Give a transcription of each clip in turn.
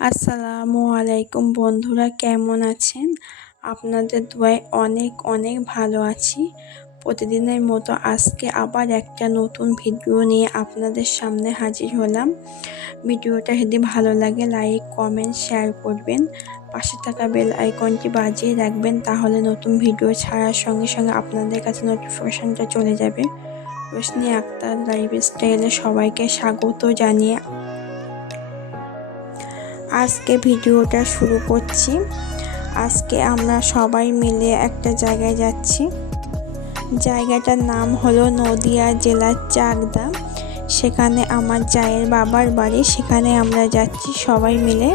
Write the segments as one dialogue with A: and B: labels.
A: আসসালামু আলাইকুম বন্ধুরা, কেমন আছেন? আপনাদের দোয়ায় অনেক অনেক ভালো আছি। প্রতিদিনের মতো আজকে আবার একটা নতুন ভিডিও নিয়ে আপনাদের সামনে হাজির হলাম। ভিডিওটা যদি ভালো লাগে, লাইক, কমেন্ট, শেয়ার করবেন। পাশে থাকা বেল আইকনটি বাজিয়ে রাখবেন, তাহলে নতুন ভিডিও ছাড়ার সঙ্গে সঙ্গে আপনাদের কাছে নোটিফিকেশানটা চলে যাবে। রোশনি আক্তার লাইফ স্টাইলে সবাইকে স্বাগত জানিয়ে আজকে ভিডিওটা শুরু করছি। আজকে আমরা সবাই মিলে একটা জায়গায় যাচ্ছি। জায়গাটার নাম হলো নদিয়া জেলার চাকদা। সেখানে আমার জায়ের বাবার বাড়ি, সেখানে আমরা যাচ্ছি সবাই মিলে।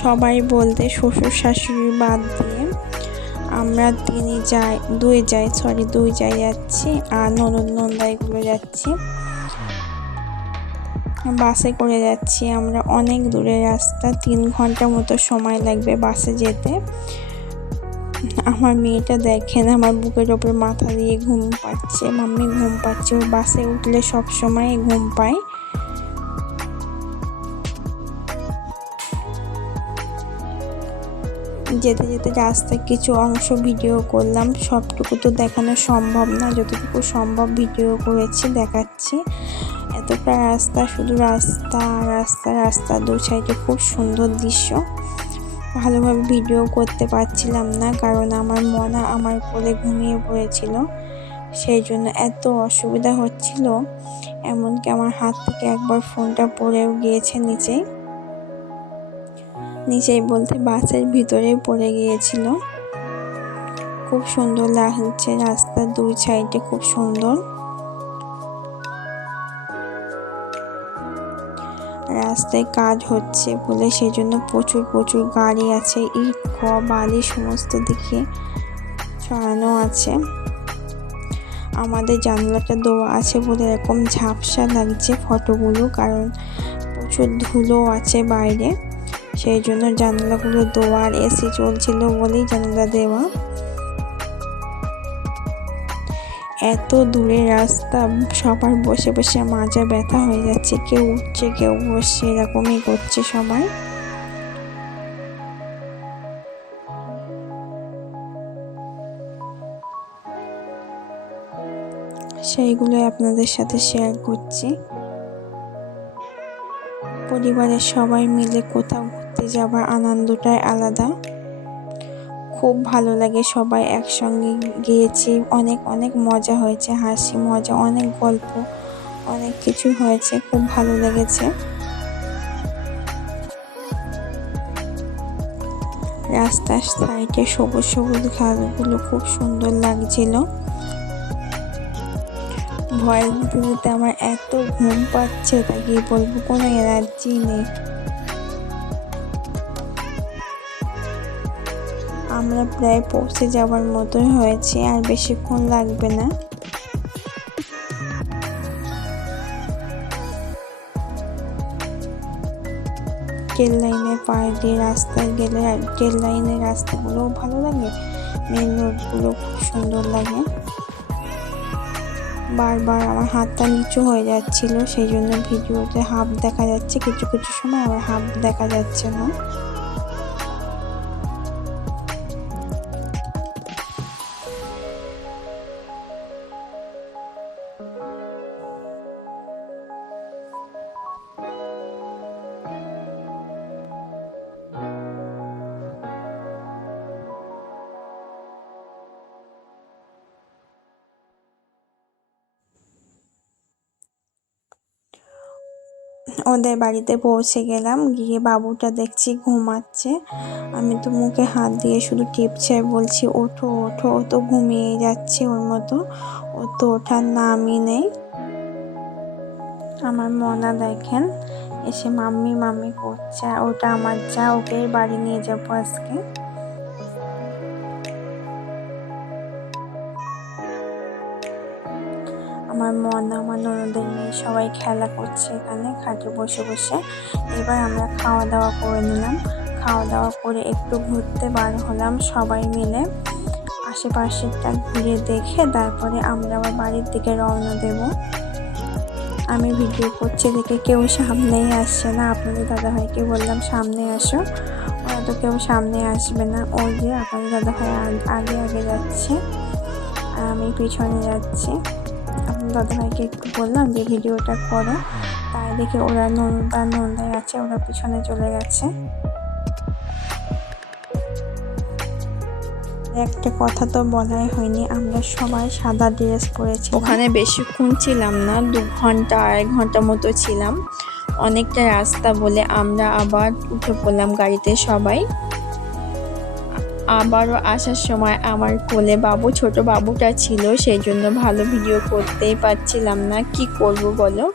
A: সবাই বলতে শ্বশুর শাশুড়ি বাদ দিয়ে আমরা তিনি যাই, দুই যাই সরি দুই যাই যাচ্ছি আর ননদ নন্দাইগুলো যাচ্ছি। বাসে করে যাচ্ছি। আমরা অনেক দূরের রাস্তা, তিন ঘণ্টা মতো সময় লাগবে বাসে যেতে। আমার মেয়েটা দেখেন, আমার বুকের ওপর মাথা দিয়ে ঘুম পাচ্ছে, মাম্মি ঘুম পাচ্ছে। ও বাসে উঠলে সব সময় ঘুম পায়। যেতে যেতে রাস্তায় কিছু অংশ ভিডিও করলাম। সবটুকু তো দেখানো সম্ভব না। যতটুকু সম্ভব ভিডিও করেছি, দেখাচ্ছি। এতটা রাস্তা, শুধু রাস্তা রাস্তা রাস্তা দু সাইডে খুব সুন্দর দৃশ্য। ভালোভাবে ভিডিও করতে পারছিলাম না, কারণ আমার মনা আমার কোলে ঘুমিয়ে পড়েছিল। সেই জন্য এত অসুবিধা হচ্ছিল, এমনকি আমার হাত থেকে একবার ফোনটা পড়েও গিয়েছে নিচেই। নিচেই বলতে বাসের ভিতরে পড়ে গিয়েছিল। খুব সুন্দর লাগছে রাস্তার দুই সাইডে খুব সুন্দর। রাস্তায় কাজ হচ্ছে বলে সেই জন্য প্রচুর প্রচুর গাড়ি আছে, ইট খ বালি সমস্ত দিকে ছড়ানো আছে। আমাদের জানলাটা দেওয়া আছে বলে এরকম ঝাপসা লাগছে ফটোগুলো, কারণ প্রচুর ধুলো আছে বাইরে। সেই জন্য জানলাগুলো দোয়ার এসি চলছিল বলেই জানলা দেওয়া। এত দূরের রাস্তা, সবার বসে বসে মাজা ব্যথা হয়ে যাচ্ছে, কেউ উঠছে, কেউ বসছে, এরকমই করছে সবাই। সেইগুলো আপনাদের সাথে শেয়ার করছি। পরিবারের সবাই মিলে কোথাও ঘুরতে যাবার আনন্দটাই আলাদা। খুব ভালো লাগে সবাই একসঙ্গে গিয়েছি। অনেক অনেক মজা হয়েছে, হাসি মজা, অনেক গল্প, অনেক কিছু হয়েছে, খুব ভালো লেগেছে। রাস্তার সাইডে সবুজ সবুজ ঘাসগুলো খুব সুন্দর লাগছিল। ভয়ের আমার এত ঘুম পাচ্ছে তাকে বলব? কোনো এনার্জি নেই। আমরা প্রায় পৌঁছে যাওয়ার মতোই হয়েছে, আর বেশিক্ষণ লাগবে না। ট্রেন লাইনের পায়ে দিয়ে রাস্তায় গেলে ট্রেন লাইনের রাস্তাগুলোও ভালো লাগে। মেন রোডগুলো খুব সুন্দর লাগে। বারবার আমার হাতটা নিচু হয়ে যাচ্ছিল, সেই জন্য ভিডিওতে হাফ দেখা যাচ্ছে, কিছু কিছু সময় আবার হাফ দেখা যাচ্ছে না। ওদের বাড়িতে পৌঁছে গেলাম। গিয়ে বাবুটা দেখছি ঘুমাচ্ছে। আমি তো মুখে হাত দিয়ে শুধু টিপছে, বলছি, ওঠো ওঠো। ও তো ঘুমিয়ে যাচ্ছে ওর মতো। ও তো ওঠার নামই নেই। আমার মনা দেখেন, এসে, মাম্মি মাম্মি করছে। ওটা আমার যা ওকে বাড়ি নিয়ে যাব আজকে। আমার মন, আমার ননদের মেয়ে সবাই খেলা করছে এখানে, খাটে বসে বসে। এবার আমরা খাওয়া দাওয়া করে নিলাম। খাওয়া দাওয়া করে একটু ঘুরতে বার হলাম সবাই মিলে। আশেপাশেটা ঘুরে দেখে তারপরে আমরা আবার বাড়ির দিকে রওনা দেব। আমি ভিডিও করছি দেখে কেউ সামনেই আসছে না। আপনাদের দাদাভাইকে বললাম, সামনে আসো। ওরা তো কেউ সামনে আসবে না। ওই যে আপনাদের দাদাভাই আগ- আগে যাচ্ছে। আর আমি পিছনে যাচ্ছি। দাদাভাইকে একটু বললাম যে ভিডিওটা করো। তাই দেখে ওরা নন্দা নন্দায় আছে ওরা পিছনে চলে গেছে। একটা কথা তো বলাই হয়নি আমরা সবাই সাদা ড্রেস পরেছি। ওখানে বেশিক্ষণ ছিলাম না দু ঘণ্টা আড়াই ঘণ্টা মতো ছিলাম। অনেকটা রাস্তা বলে আমরা আবার উঠে পড়লাম গাড়িতে সবাই। আবারও আসার সময় আমার কোলে বাবু, ছোট বাবুটা ছিল সেই জন্য ভালো ভিডিও করতেই পারছিলাম না। কি করব বলো?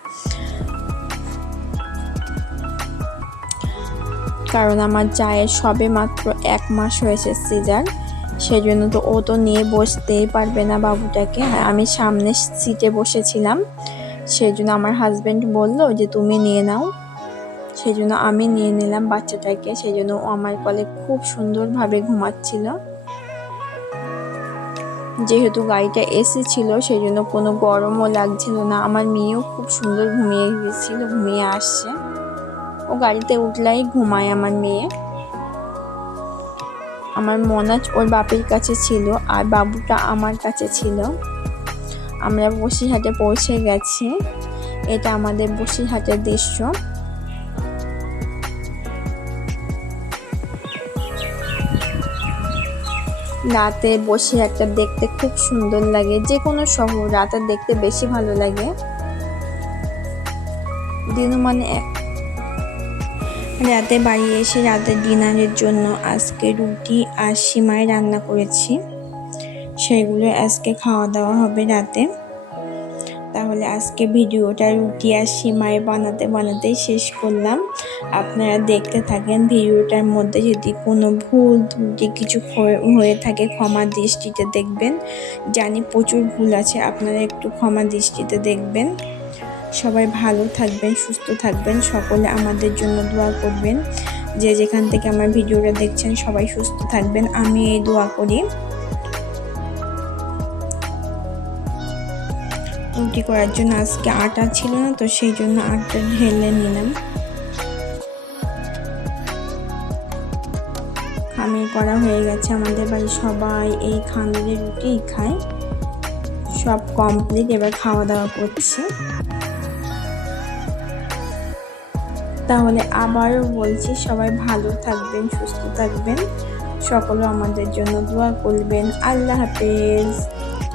A: কারণ আমার জায়ের সবে মাত্র এক মাস হয়েছে সিজার সেই জন্য তো ও তো নিয়ে বসতেই পারবে না বাবুটাকে। আর আমি সামনে সিটে বসেছিলাম সেই জন্য আমার হাজব্যান্ড বলল যে, তুমি নিয়ে নাও। সেই জন্য আমি নিয়ে নিলাম বাচ্চাটাকে সেই জন্য ও আমার কলে খুব সুন্দরভাবে ঘুমাচ্ছিল। যেহেতু গাড়িটা এসি ছিল সেই জন্য কোনো গরমও লাগছিল না। আমার মেয়েও খুব সুন্দর ঘুমিয়ে গেছিল, ঘুমিয়ে আসছে। ও গাড়িতে উঠলাই ঘুমায় আমার মেয়ে। আমার মনাজ ওর বাপের কাছে ছিল আর বাবুটা আমার কাছে ছিল। আমরা বসিরহাটে পৌঁছে গেছি। এটা আমাদের বসিরহাটের দৃশ্য। রাতে বসে একটা দেখতে খুব সুন্দর লাগে। যে কোনো শহর রাতে দেখতে বেশি ভালো লাগে। দিনু মানে এক। রাতে বাড়ি এসে রাতের ডিনারের জন্য আজকে রুটি আর সিমাই রান্না করেছি। সেগুলো আজকে খাওয়া দাওয়া হবে রাতে। তাহলে আজকে ভিডিওটা রুটি আর সিমাই বানাতে বানাতেই শেষ করলাম। আপনারা দেখতে থাকেন ভিডিওটার মধ্যে যদি কোনো ভুল ত্রুটি কিছু হয়ে- হয়ে থাকে ক্ষমা দৃষ্টিতে দেখবেন। জানি প্রচুর ভুল আছে, আপনারা একটু ক্ষমা দৃষ্টিতে দেখবেন। সবাই ভালো থাকবেন, সুস্থ থাকবেন, সকলে আমাদের জন্য দোয়া করবেন। যে যেখান থেকে আমার ভিডিওটা দেখছেন সবাই সুস্থ থাকবেন। আমি এই দোয়া করি। রুটি করার জন্য আজকে আটা ছিল না, তো সেই জন্য আটা ঢেলে নিলাম। খামির করা হয়ে গেছে আমাদের বাড়ি সবাই, এই খামিরের রুটি খায়। সব কমপ্লিট এবার খাওয়া দাওয়া করছে। তাহলে আবারও বলছি, সবাই ভালো থাকবেন, সুস্থ থাকবেন। সকলে আমাদের জন্য দোয়া করবেন। আল্লাহ হাফেজ।